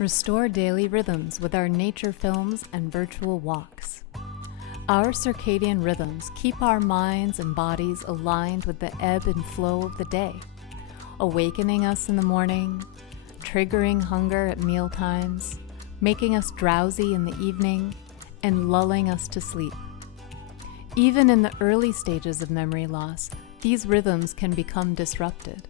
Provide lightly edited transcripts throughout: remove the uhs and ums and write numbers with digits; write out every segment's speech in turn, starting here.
Restore daily rhythms with our nature films and virtual walks. Our circadian rhythms keep our minds and bodies aligned with the ebb and flow of the day, awakening us in the morning, triggering hunger at meal times, making us drowsy in the evening, and lulling us to sleep. Even in the early stages of memory loss, these rhythms can become disrupted.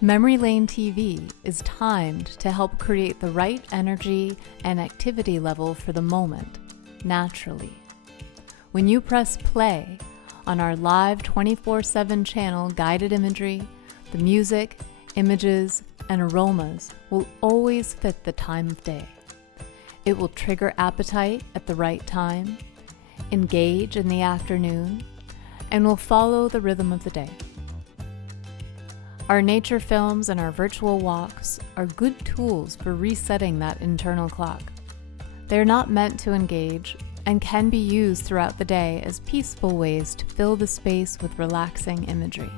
Memory Lane TV is timed to help create the right energy and activity level for the moment, naturally. When you press play on our live 24/7 channel guided imagery, the music, images, and aromas will always fit the time of day. It will trigger appetite at the right time, engage in the afternoon, and will follow the rhythm of the day. Our nature films and our virtual walks are good tools for resetting that internal clock. They're not meant to engage and can be used throughout the day as peaceful ways to fill the space with relaxing imagery.